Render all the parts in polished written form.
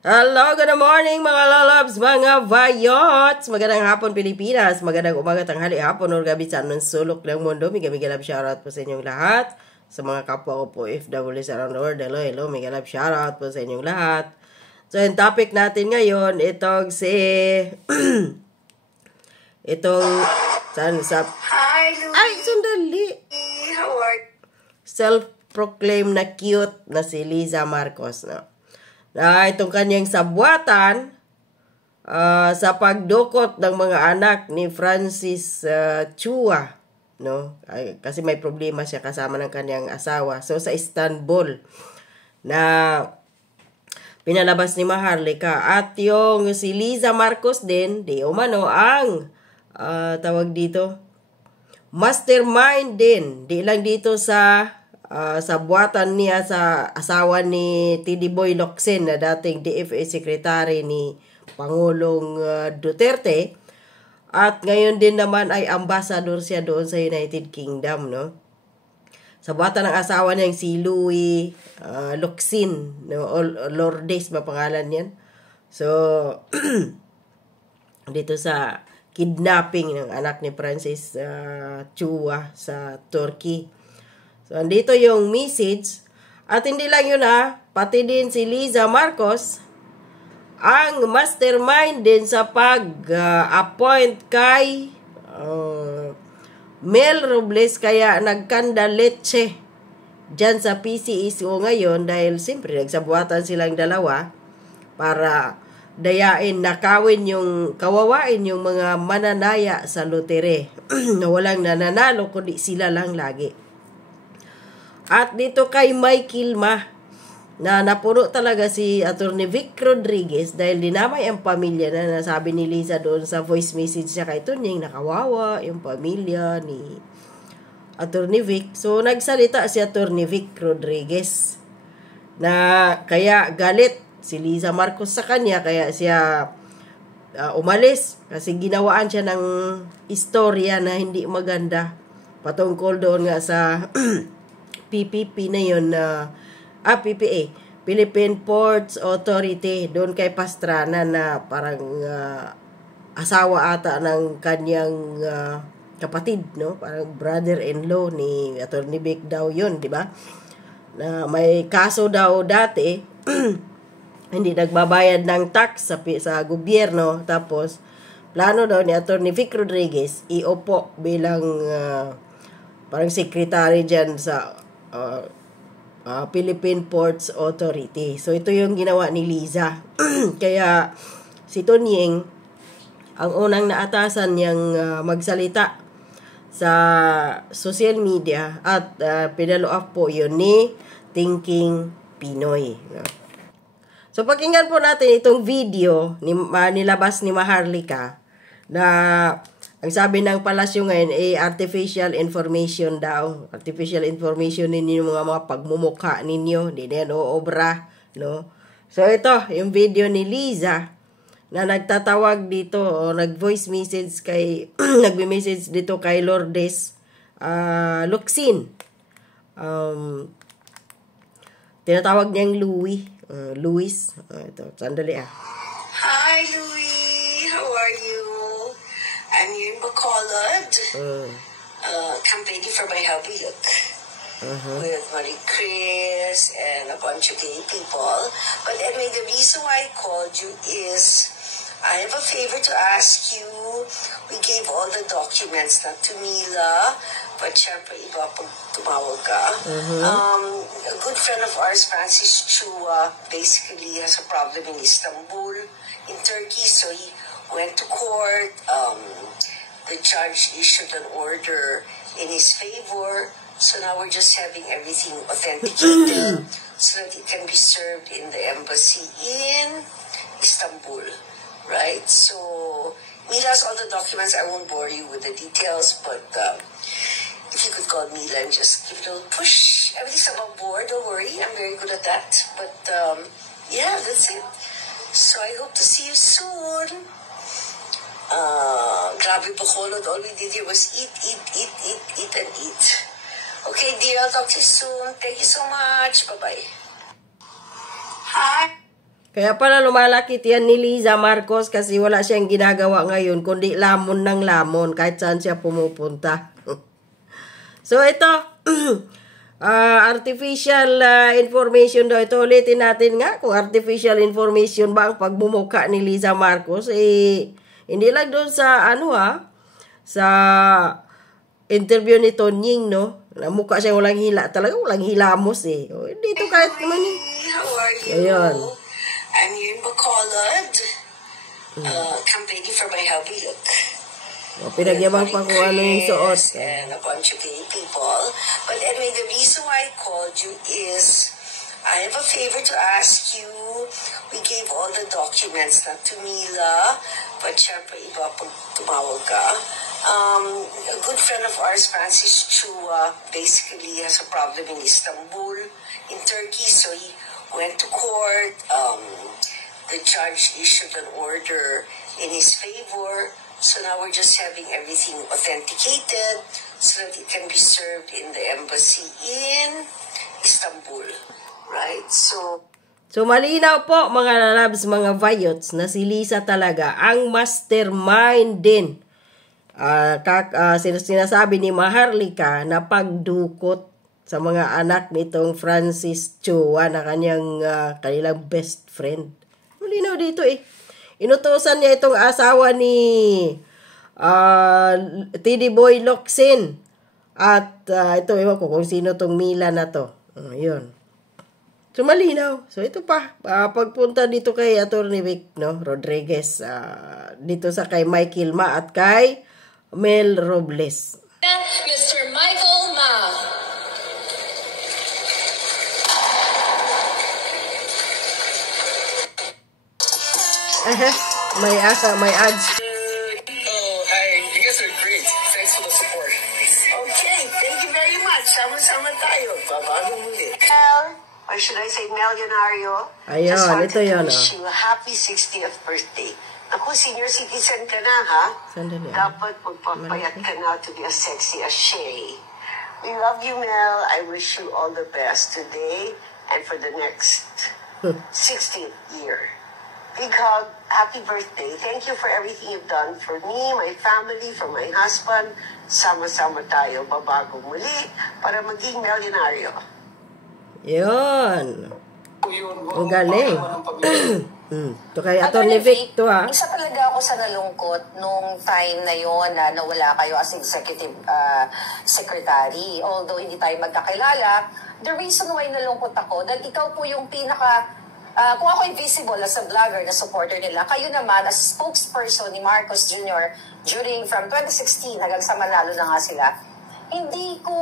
Hello, good morning mga lolobs, mga vayots! Magandang hapon Pilipinas, magandang umaga, tanghali, hapon, or gabi sa anong sulok ng mundo. Mega love shoutout po sa inyong lahat. Sa mga kapwa ko po FWs around the world, hello, mega love shoutout po sa inyong lahat. So, yung topic natin ngayon, itong saan sa... Hi, Louie. Ay, sandali! How are you? Self-proclaimed na cute na si Liza Marcos, no? Na itong kanyang sabwatan sa pagdukot ng mga anak ni Francis Chua, no? Kasi may problema siya kasama ng kanyang asawa. So sa Istanbul na pinalabas ni Maharlika, at yung si Liza Marcos din, di umano ang tawag dito, mastermind din, di lang dito sa buwatan niya sa asawa ni Tidi Boy Locsin na dating DFA Secretary ni Pangulong Duterte, at ngayon din naman ay ambassador siya doon sa United Kingdom, no? Sa buwatan ng asawa niyang si Louis Locsin, no? Lourdes ba pangalan niyan? So dito sa kidnapping ng anak ni Francis Chua sa Turkey. So, andito yung message. At hindi lang yun pati din si Liza Marcos ang mastermind din sa pag-appoint kay Mel Robles, kaya nagkanda leche dyan sa PCSO ngayon dahil siyempre nagsabuatan silang dalawa para dayain, nakawin yung, kawawain yung mga mananaya sa lotere na walang nananalo kundi sila lang lagi. At dito kay Michael Ma, na napuno talaga si Atty. Vic Rodriguez dahil dinamay ang pamilya na nasabi ni Liza doon sa voice message niya kay Tunying, nakawawa yung pamilya ni Atty. Vic. So nagsalita si Atty. Vic Rodriguez na kaya galit si Liza Marcos sa kanya, kaya siya umalis kasi ginawaan siya ng istorya na hindi maganda patungkol doon nga sa PPP na yun, PPA, Philippine Ports Authority, doon kay Pastrana na parang asawa ata ng kanyang kapatid, no? Parang brother-in-law ni Atty. Vic daw yun, di ba? Na may kaso daw dati, hindi nagbabayad ng tax sa gobyerno, tapos plano daw ni Atty. Vic Rodriguez iupo bilang parang secretary dyan sa Philippine Ports Authority. So ito yung ginawa ni Liza. Kaya si Tunying ang unang naatasan niyang magsalita sa social media, at pinalo up po yun ni Thinking Pinoy. So pakinggan po natin itong video ni nilabas ni Maharlika na ang sabi ng palasyo ngayon artificial information daw. Artificial information ninyo, mga pagmumukha ninyo. Hindi na yan obra, no? So ito, yung video ni Liza na nagtatawag dito o nag-voice message kay nagme-message dito kay Lourdes Locsin. Tinatawag niyang Luis. Ito, sandali Hi, Louie. How are you? I'm here in Bacolod, campaigning for my hubby, look, with Marie Chris and a bunch of gay people. But anyway, the reason why I called you is I have a favor to ask you. We gave all the documents, not to Mila, but syempre iba pag tumawag ka. A good friend of ours, Francis Chua, basically has a problem in Istanbul, in Turkey, so he went to court. The judge issued an order in his favor. So now we're just having everything authenticated so that it can be served in the embassy in Istanbul. Right? So Mila has all the documents. I won't bore you with the details, but if you could call Mila and just give it a little push. Everything's above board. Don't worry. I'm very good at that. But yeah, that's it. So I hope to see you soon. Grabe Bacolod, all we did here was eat, and eat. Okay, dear, I'll talk to you soon. Thank you so much. Bye-bye. Hi. Kaya pala lumalaki yan ni Liza Marcos kasi wala siyang ginagawa ngayon kundi lamon ng lamon kahit saan siya pumupunta. So ito, artificial information daw. Ito ulitin natin nga kung artificial information ba ang pagbumuka ni Liza Marcos. Hindi lang doon sa sa interview ni Tonying, no? Mukha siya walang hila. Talaga walang hilamos eh. Dito kahit naman eh. How are you? Ayun. I'm here in Bacolod. Campaigning for my hubby, look. Pinagyabang pa kung ano yung suot. And a bunch of gay people. But anyway, the reason why I called you is I have a favor to ask you. We gave all the documents, not to Mila, but syempre iba pag tumawag ka. A good friend of ours, Francis Chua, basically has a problem in Istanbul, in Turkey, so he went to court. The judge issued an order in his favor, so now we're just having everything authenticated so that it can be served in the embassy in Istanbul, right? So malinaw po mga lalabs, mga vayots, na si Liza talaga ang mastermind din. Sinasabi ni Maharlika na pagdukot sa mga anak nitong Francis Chua na kanilang best friend. Malinaw dito eh. Inutusan niya itong asawa ni TD Boy Locsin. At ito, ewan ko kung sino tong Mila na to. Yun. So, malinaw. So, ito pa. Pagpunta dito kay Atty. Vic, no, Rodriguez. Dito sa kay Michael Ma at kay Mel Robles. Mr. Michael Ma. May ads. Oh, hi. You guys are great. Thanks for the support. Okay, thank you very much. Sama-sama tayo. Babago muli. Or should I say Millionario? Ayun, Just wanted ito yun, to wish you a happy 60th birthday. Ako, senior citizen ka na, ha? Sandali. Dapat magpapayat ka na to be as sexy as Shay. We love you, Mel. I wish you all the best today and for the next 60th year. Big hug. Happy birthday. Thank you for everything you've done for me, my family, for my husband. Sama-sama tayo. Babago muli para maging milyonaryo. Yun. Ang galing. Ito kay Atty. Vic to, ha? Isa talaga ako sa nalungkot nung time na yon na nawala kayo as executive secretary. Although hindi tayo magkakilala, the reason why nalungkot ako, dahil ikaw po yung kung ako invisible as a vlogger na supporter nila, kayo naman as spokesperson ni Marcos Jr. from 2016 hanggang sa manalo na nga sila, hindi ko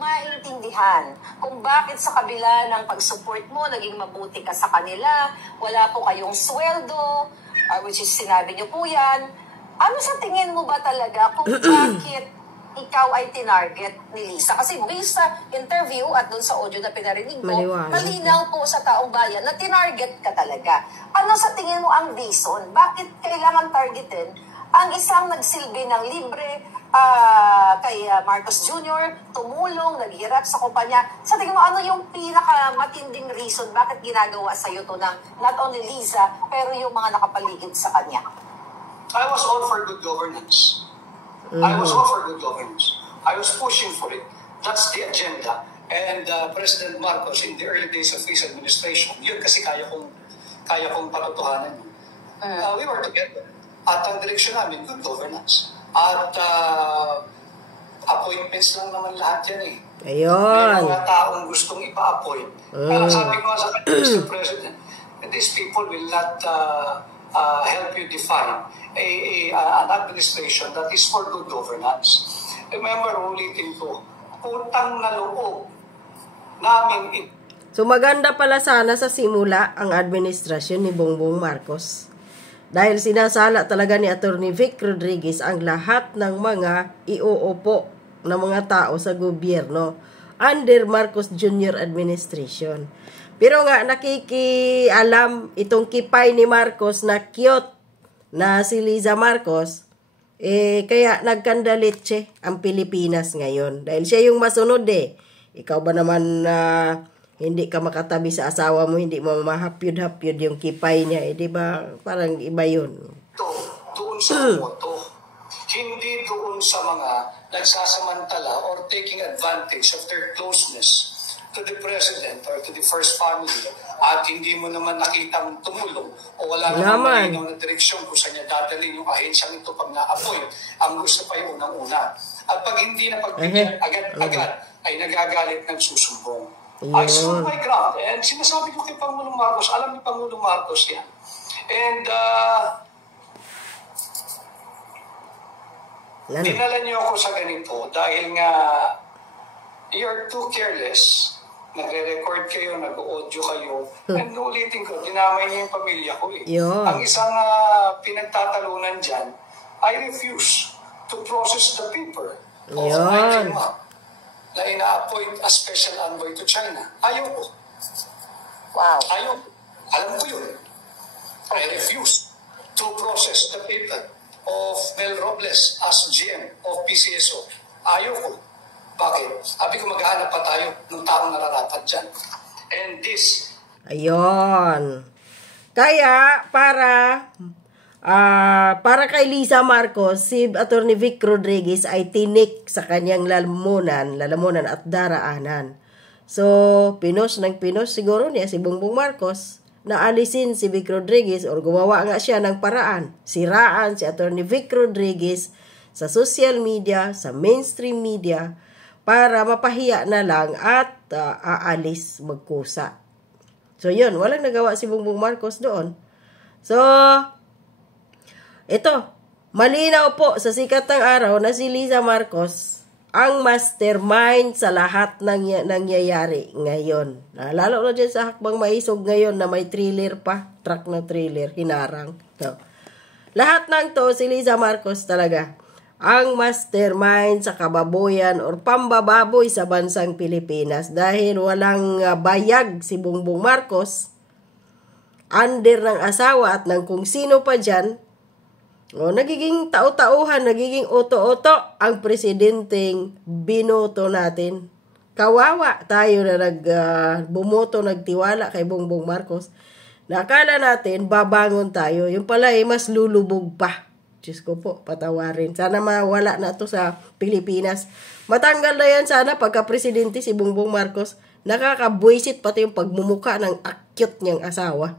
maintindihan kung bakit sa kabila ng pag-support mo, naging mabuti ka sa kanila, wala po kayong sweldo, which is sinabi niyo po yan. Ano sa tingin mo ba talaga kung bakit ikaw ay tinarget ni Liza? Kasi based sa interview at dun sa audio na pinarinig mo, malinaw po sa taong bayan na tinarget ka talaga. Ano sa tingin mo ang reason? Bakit kailangan targetin ang isang nagsilbi ng libre kay Marcos Jr., tumulong, naghirap sa kumpanya? Sa tingin mo, ano yung pinakamatinding reason bakit ginagawa sa'yo to ng not only Liza, pero yung mga nakapaligid sa kanya? I was all for good governance. I was all for good governance. I was pushing for it. That's the agenda. And President Marcos, in the early days of his administration, yun kasi kaya kong patutuhanan. We were together. At ang direksyon namin, good governance. At appointments lang naman lahat yan eh. Ayun. May mga taong gustong ipa-appoint. Kaya sabi ko sa Mr. President, these people will not help you define an administration that is for good governance. Remember, ulitin ko, utang na loob namin. So maganda pala sana sa simula ang administrasyon ni Bongbong Marcos. Dahil sinasala talaga ni Atty. Vic Rodriguez ang lahat ng mga iuupo ng mga tao sa gobyerno under Marcos Jr. administration. Pero nga nakikialam itong kipay ni Marcos na cute na si Liza Marcos, kaya nagkandalitse ang Pilipinas ngayon. Dahil siya yung masunod eh. Ikaw ba naman hindi ka makatabi sa asawa mo, hindi mo mahapyod-hapyod yung kipay niya, di ba? Parang iba yun. Doon sa boto, hindi doon sa mga nagsasamantala or taking advantage of their closeness to the president or to the first family at hindi mo naman nakitang tumulong o wala naman malinaw na direksyon kung saan niya dadalhin yung ahensyang ito pag na-appoint. Ang gusto pa yung unang-una. At pag hindi na pagbigyan agad-agad ay nagagalit ng susumbong. I stood my ground and sinasabi ko kay Pangulong Marcos, alam ni Pangulong Marcos yan. And dinala niyo ako sa ganito dahil nga you're too careless. Nagre-record kayo, nag-audio kayo. And ulitin ko, dinamay niyo yung pamilya ko eh. Ang isang pinagtatalunan dyan, I refuse to process the paper of my mom na ina-appoint a special envoy to China. Ayoko. Wow. Ayoko. Alam ko yun. I refuse to process the paper of Mel Robles as GM of PCSO. Ayoko. Bakit? Sabi ko maghahanap pa tayo ng taong nararapat dyan. And this. Ayun. Kaya, para kay Lisa Marcos, si Atty. Vic Rodriguez ay tinik sa kanyang lalamunan at daraanan. So, pinos siguro niya si Bongbong Marcos na alisin si Vic Rodriguez or gumawa nga siya ng paraan. Siraan si Atty. Vic Rodriguez sa social media, sa mainstream media, para mapahiya na lang at aalis, magkusa. So, yun. Walang nagawa si Bongbong Marcos doon. So, ito. Malinaw po sa sikat ng araw na si Lisa Marcos ang mastermind sa lahat ng nangyayari ngayon. Lalo na dyan sa Hakbang Maisog ngayon na may trailer pa. Truck na trailer. Hinarang. So, lahat ng to, si Lisa Marcos talaga ang mastermind sa kababoyan or pambababoy sa bansang Pilipinas dahil walang bayag si Bongbong Marcos, under ng asawa at ng kung sino pa dyan, nagiging tao-tauhan, nagiging oto-oto ang presidenteng binoto natin. Kawawa tayo na bumoto, nagtiwala kay Bongbong Marcos. Nakala natin, babangon tayo. Yung pala mas lulubog pa. Diyos ko po, patawarin. Sana mawala na to sa Pilipinas. Matanggal na yan sana pagka-presidente si Bongbong Marcos. Nakakabwisit pati yung pagmumuka ng akyot niyang asawa.